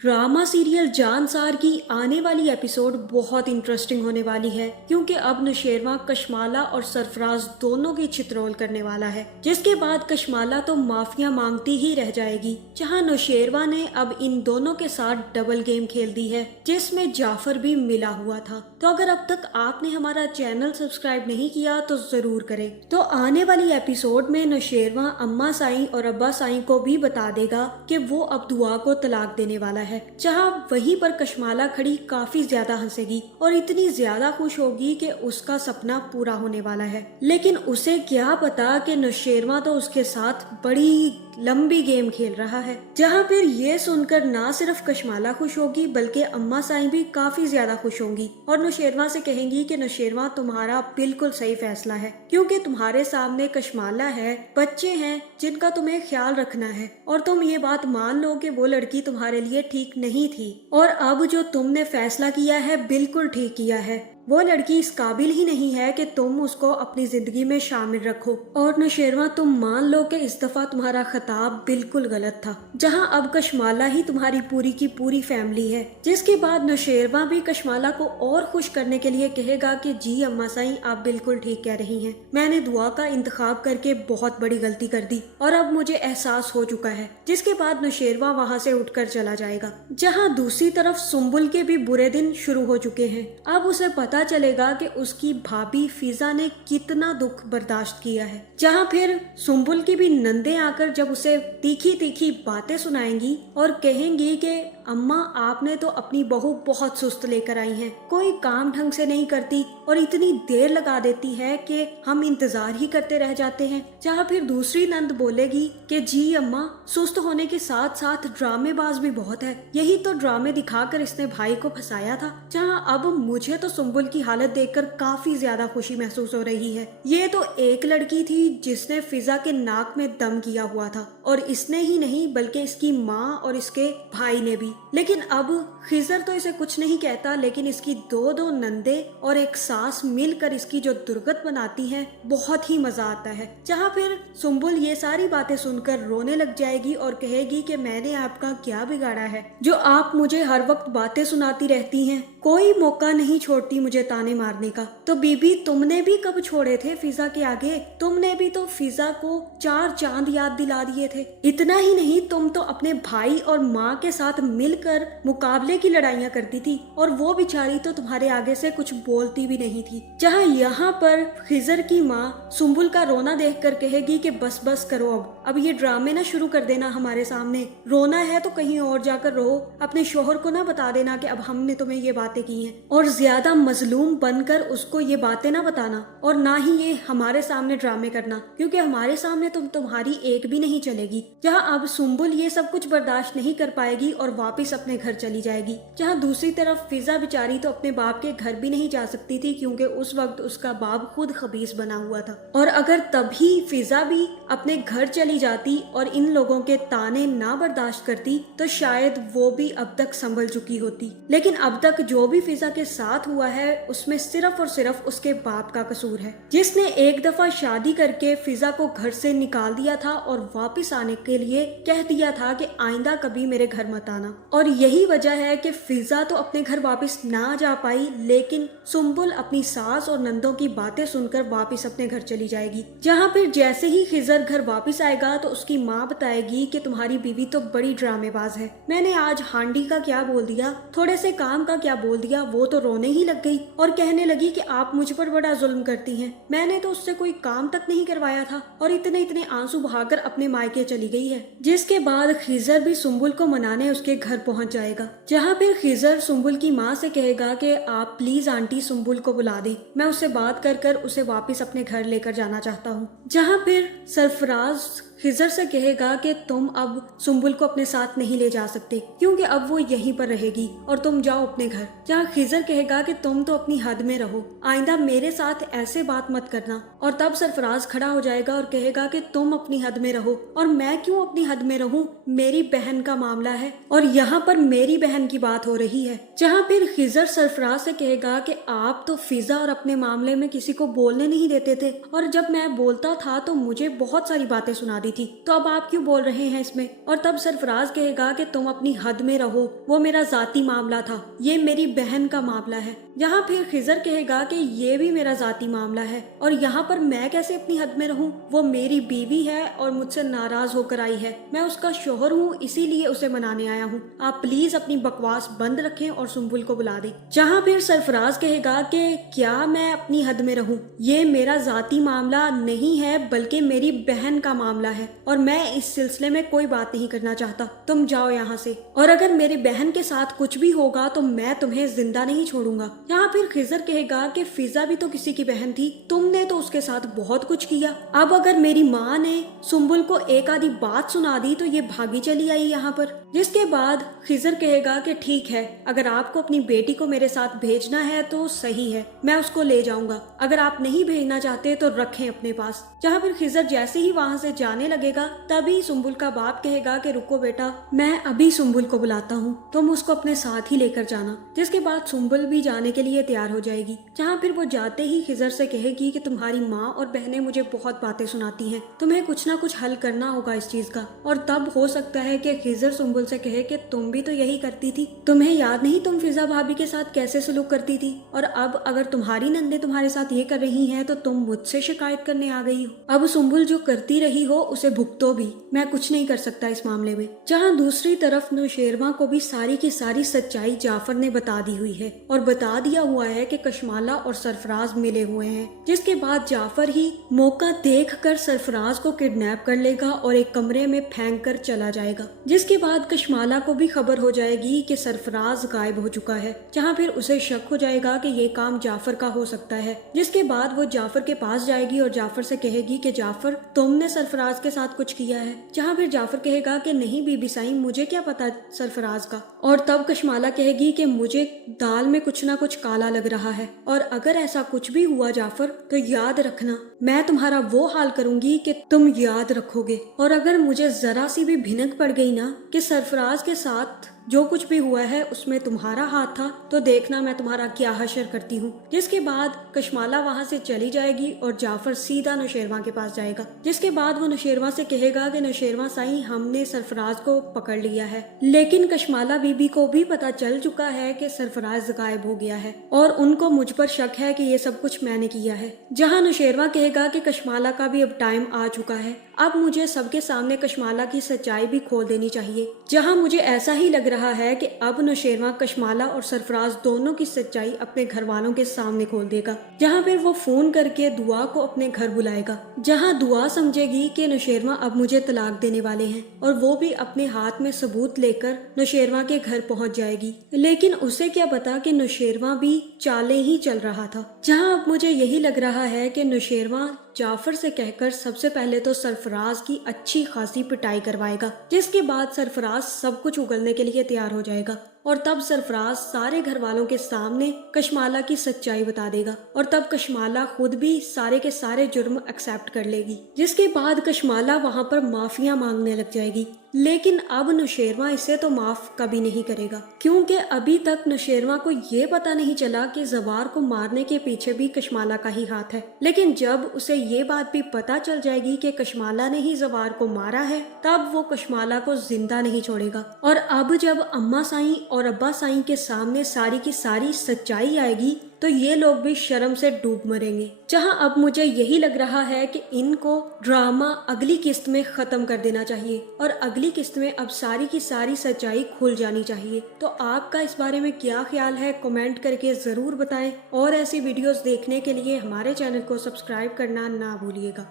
Drama serial Jansar की आने वाली एपिसोड बहुत इंटरेस्टिंग होने वाली है क्योंकि अब नौशेरवा कशमाला और सरफराज दोनों की चित्रोल करने वाला है, जिसके बाद कशमाला तो माफिया मांगती ही रह जाएगी, जहां नौशेरवा ने अब इन दोनों के साथ डबल गेम खेल दी है जिसमें जाफर भी मिला हुआ था। तो अगर अब तक आपने हमारा चैनल सब्सक्राइब नहीं किया तो जरूर करें। तो आने वाली एपिसोड में नौशेरवा अम्मा साईं और अब्बा साईं को भी बता देगा कि वो अब दुआ को तलाक देने वाला है, जहां वहीं पर कशमाला खड़ी काफी ज्यादा हंसेगी और इतनी ज्यादा खुश होगी कि उसका सपना पूरा होने वाला है। लेकिन उसे क्या पता कि नौशेरवा तो उसके साथ बड़ी लंबी गेम खेल रहा है। जहां फिर ये सुनकर ना सिर्फ कशमाला खुश होगी बल्कि अम्मा साईं भी काफी ज्यादा खुश होंगी और नौशेरवा से कहेंगी कि नौशेरवा तुम्हारा बिल्कुल सही फैसला है, क्योंकि तुम्हारे सामने कशमाला है, बच्चे हैं जिनका तुम्हें ख्याल रखना है और तुम ये बात मान लो कि वो लड़की तुम्हारे लिए ठीक नहीं थी और अब जो तुमने फैसला किया है बिल्कुल ठीक किया है। वो लड़की इस काबिल ही नहीं है कि तुम उसको अपनी जिंदगी में शामिल रखो और नौशेरवा तुम मान लो कि इस दफा तुम्हारा खिताब बिल्कुल गलत था। जहां अब कशमाला ही तुम्हारी पूरी की पूरी फैमिली है, जिसके बाद नौशेरवा भी कशमाला को और खुश करने के लिए कहेगा कि जी अम्मा साईं आप बिल्कुल ठीक कह रही हैं, मैंने दुआ का इंतखाब करके बहुत बड़ी गलती कर दी और अब मुझे एहसास हो चुका है। जिसके बाद नौशेरवा वहाँ से उठकर चला जाएगा। जहाँ दूसरी तरफ सुम्बुल के भी बुरे दिन शुरू हो चुके हैं। अब उसे पता चलेगा कि उसकी भाभी फिजा ने कितना दुख बर्दाश्त किया है। जहां फिर सुम्बुल की भी नंदे आकर जब उसे तीखी तीखी बातें सुनाएंगी और कहेंगी कि अम्मा आपने तो अपनी बहू बहुत सुस्त लेकर आई हैं, कोई काम ढंग से नहीं करती और इतनी देर लगा देती है कि हम इंतजार ही करते रह जाते हैं। जहाँ फिर दूसरी नंद बोलेगी कि जी अम्मा सुस्त होने के साथ साथ ड्रामेबाज भी बहुत है, यही तो ड्रामे दिखाकर इसने भाई को फंसाया था। जहाँ अब मुझे तो सुम्बुल की हालत देखकर काफी ज्यादा खुशी महसूस हो रही है। ये तो एक लड़की थी जिसने फिजा के नाक में दम किया हुआ था और इसने ही नहीं बल्कि इसकी माँ और इसके भाई ने भी। लेकिन अब खिजर तो इसे कुछ नहीं कहता, लेकिन इसकी दो दो नंदे और एक सास मिलकर इसकी जो दुर्गत बनाती हैं बहुत ही मजा आता है। जहाँ फिर सुम्बुल ये सारी बातें सुनकर रोने लग जाएगी और कहेगी कि मैंने आपका क्या बिगाड़ा है जो आप मुझे हर वक्त बातें सुनाती रहती हैं, कोई मौका नहीं छोड़ती मुझे ताने मारने का। तो बीबी तुमने भी कब छोड़े थे फिजा के आगे, तुमने भी तो फिजा को 4 चांद याद दिला दिए थे। इतना ही नहीं तुम तो अपने भाई और माँ के साथ मिलकर मुकाबले की लड़ाइयाँ करती थी और वो बेचारी तो तुम्हारे आगे से कुछ बोलती भी नहीं थी। जहाँ यहाँ पर खिजर की माँ सुम्बुल का रोना देखकर कहेगी कि बस बस करो, अब ये ड्रामे ना शुरू कर देना हमारे सामने, रोना है तो कहीं और जाकर रो, अपने शोहर को ना बता देना कि अब हमने तुम्हें ये बातें की हैं और ज्यादा मजलूम बनकर उसको ये बातें ना बताना और ना ही ये हमारे सामने ड्रामे करना, क्योंकि हमारे सामने तुम्हारी एक भी नहीं चलेगी। जहाँ अब सुम्बुल ये सब कुछ बर्दाश्त नहीं कर पाएगी और वापस अपने घर चली जाएगी। जहाँ दूसरी तरफ फिजा बेचारी तो अपने बाप के घर भी नहीं जा सकती थी क्योंकि उस वक्त उसका बाप खुद खबीस बना हुआ था और अगर तभी फिजा भी अपने घर चली जाती और इन लोगों के ताने ना बर्दाश्त करती तो शायद वो भी अब तक संभल चुकी होती। लेकिन अब तक जो भी फिजा के साथ हुआ है उसमें सिर्फ और सिर्फ उसके बाप का कसूर है, जिसने एक दफा शादी करके फिजा को घर से निकाल दिया था और वापस आने के लिए कह दिया था कि आइंदा कभी मेरे घर मत आना। और यही वजह है कि फिजा तो अपने घर वापस ना जा पाई, लेकिन सुम्बुल अपनी सास और नंदों की बातें सुनकर वापस अपने घर चली जाएगी। जहाँ फिर जैसे ही खिजर घर वापस आएगा तो उसकी माँ बताएगी कि तुम्हारी बीवी तो बड़ी ड्रामेबाज है, मैंने आज हांडी का क्या बोल दिया, थोड़े से काम का क्या बोल दिया, वो तो रोने ही लग गई और कहने लगी कि आप मुझ पर बड़ा जुल्म करती हैं, मैंने तो उससे कोई काम तक नहीं करवाया था और इतने इतने आंसू बहाकर अपने मायके चली गई है। जिसके बाद खिजर भी सुम्बुल को मनाने उसके घर पहुंच जाएगा। जहाँ फिर खिजर सुम्बुल की माँ से कहेगा कि आप प्लीज आंटी सुम्बुल को बुला दें, मैं उससे बात कर उसे वापस अपने घर लेकर जाना चाहता हूँ। जहाँ फिर सरफराज खिजर से कहेगा कि तुम अब सुम्बुल को अपने साथ नहीं ले जा सकते क्योंकि अब वो यहीं पर रहेगी और तुम जाओ अपने घर। जहाँ खिजर कहेगा कि तुम तो अपनी हद में रहो, आइंदा मेरे साथ ऐसे बात मत करना। और तब सरफराज खड़ा हो जाएगा और कहेगा कि तुम अपनी हद में रहो और मैं क्यों अपनी हद में रहूं, मेरी बहन का मामला है और यहाँ पर मेरी बहन की बात हो रही है। जहाँ फिर खिजर सरफराज से कहेगा कि आप तो फिजा और अपने मामले में किसी को बोलने नहीं देते थे और जब मैं बोलता था तो मुझे बहुत सारी बातें सुना भाभी थी, तो अब आप क्यों बोल रहे हैं इसमें? और तब सरफराज कहेगा कि तुम अपनी हद में रहो, वो मेरा जाती मामला था, ये मेरी बहन का मामला है। यहाँ फिर खिजर कहेगा कि ये भी मेरा जाती मामला है और यहाँ पर मैं कैसे अपनी हद में रहूं? वो मेरी बीवी है और मुझसे नाराज होकर आई है, मैं उसका शोहर हूँ, इसीलिए उसे मनाने आया हूँ। आप प्लीज अपनी बकवास बंद रखें और सुम्बुल को बुला दें। जहाँ फिर सरफराज कहेगा कि क्या मैं अपनी हद में रहूं? ये मेरा जाती मामला नहीं है बल्कि मेरी बहन का मामला है और मैं इस सिलसिले में कोई बात नहीं करना चाहता, तुम जाओ यहाँ से। और अगर मेरी बहन के साथ कुछ भी होगा तो मैं तुम्हें जिंदा नहीं छोड़ूंगा। यहाँ फिर खिजर कहेगा कि फिजा भी तो किसी की बहन थी, तुमने तो उसके साथ बहुत कुछ किया। अब अगर मेरी माँ ने सुम्बुल को एक आधी बात सुना दी तो ये भागी चली आई यहाँ पर। जिसके बाद खिजर कहेगा कि ठीक है, अगर आपको अपनी बेटी को मेरे साथ भेजना है तो सही है, मैं उसको ले जाऊंगा, अगर आप नहीं भेजना चाहते तो रखें अपने पास। जहाँ फिर खिजर जैसे ही वहाँ से जाने लगेगा तभी सुम्बुल का बाप कहेगा कि रुको बेटा, मैं अभी सुम्बुल को बुलाता हूँ, तुम उसको अपने साथ ही लेकर जाना। जिसके बाद सुम्बुल भी जाने के लिए तैयार हो जाएगी। जहाँ फिर वो जाते ही खिजर से कहेगी कि तुम्हारी माँ और बहनें मुझे बहुत बातें सुनाती हैं, तुम्हें कुछ ना कुछ हल करना होगा इस चीज का। और तब हो सकता है कि खिजर सुम्बुल से कहे कि तुम भी तो यही करती थी, तुम्हें याद नहीं तुम फिजा भाभी के साथ कैसे सलूक करती थी, और अब अगर तुम्हारी नंदे तुम्हारे साथ ये कर रही हैं तो तुम मुझसे शिकायत करने आ गई हो। अब सुम्बुल जो करती रही हो उसे भुगतो भी, मैं कुछ नहीं कर सकता इस मामले में। जहाँ दूसरी तरफ नौशेरवा को भी सारी की सारी सच्चाई जाफर ने बता दी हुई है और बता दिया हुआ है कि कशमाला और सरफराज मिले हुए हैं। जिसके बाद जाफर ही मौका देखकर सरफराज को किडनैप कर लेगा और एक कमरे में फेंक कर चला जाएगा। जिसके बाद कशमाला को भी खबर हो जाएगी कि सरफराज गायब हो चुका है। जहाँ फिर उसे शक हो जाएगा कि ये काम जाफर का हो सकता है। जिसके बाद वो जाफर के पास जाएगी और जाफर से कहेगी कि जाफर, तुमने सरफराज के साथ कुछ किया है। जहाँ फिर जाफर कहेगा कि नहीं बीबी साईं, मुझे क्या पता सरफराज का। और तब कशमाला कहेगी कि मुझे दाल में कुछ ना कुछ काला लग रहा है और अगर ऐसा कुछ भी हुआ जाफर तो याद रखना, मैं तुम्हारा वो हाल करूंगी कि तुम याद रखोगे। और अगर मुझे जरा सी भी भिनक पड़ गई ना कि सरफराज के साथ जो कुछ भी हुआ है उसमें तुम्हारा हाथ था तो देखना मैं तुम्हारा क्या हशर करती हूँ। जिसके बाद कशमाला वहाँ से चली जाएगी और जाफर सीधा नौशेरवा के पास जाएगा। जिसके बाद वो नौशेरवा से कहेगा कि नौशेरवा साईं, हमने सरफराज को पकड़ लिया है। लेकिन कशमाला बीबी को भी पता चल चुका है कि सरफराज गायब हो गया है और उनको मुझ पर शक है कि ये सब कुछ मैंने किया है। जहाँ नौशेरवा कहेगा कि कशमाला का भी अब टाइम आ चुका है, अब मुझे सबके सामने कशमाला की सच्चाई भी खोल देनी चाहिए। जहाँ मुझे ऐसा ही लग रहा है कि अब नौशेरवा कशमाला और सरफराज दोनों की सच्चाई अपने घर वालों के सामने खोल देगा। जहाँ फिर वो फोन करके दुआ को अपने घर बुलाएगा। जहाँ दुआ समझेगी कि नौशेरवा अब मुझे तलाक देने वाले हैं और वो भी अपने हाथ में सबूत लेकर नौशेरवा के घर पहुंच जाएगी। लेकिन उसे क्या पता कि नौशेरवा भी चाले ही चल रहा था। जहाँ अब मुझे यही लग रहा है कि नौशेरवा जाफर से कहकर सबसे पहले तो सरफराज की अच्छी खासी पिटाई करवाएगा। जिसके बाद सरफराज सब कुछ उगलने के लिए तैयार हो जाएगा और तब सरफराज सारे घर वालों के सामने कशमाला की सच्चाई बता देगा और तब कशमाला खुद भी सारे के सारे जुर्म एक्सेप्ट कर लेगी। जिसके बाद कशमाला वहाँ पर माफिया मांगने लग जाएगी। लेकिन अब नौशेरवा इसे तो माफ कभी नहीं करेगा, क्योंकि अभी तक नौशेरवा को ये पता नहीं चला कि जवार को मारने के पीछे भी कशमाला का ही हाथ है। लेकिन जब उसे ये बात भी पता चल जाएगी कि कशमाला ने ही जवार को मारा है, तब वो कशमाला को जिंदा नहीं छोड़ेगा। और अब जब अम्मा साईं और अब्बा साईं के सामने सारी की सारी सच्चाई आएगी तो ये लोग भी शर्म से डूब मरेंगे। जहां अब मुझे यही लग रहा है कि इनको ड्रामा अगली किस्त में खत्म कर देना चाहिए और अगली किस्त में अब सारी की सारी सच्चाई खुल जानी चाहिए। तो आपका इस बारे में क्या ख्याल है, कमेंट करके जरूर बताएं और ऐसी वीडियोस देखने के लिए हमारे चैनल को सब्सक्राइब करना ना भूलिएगा।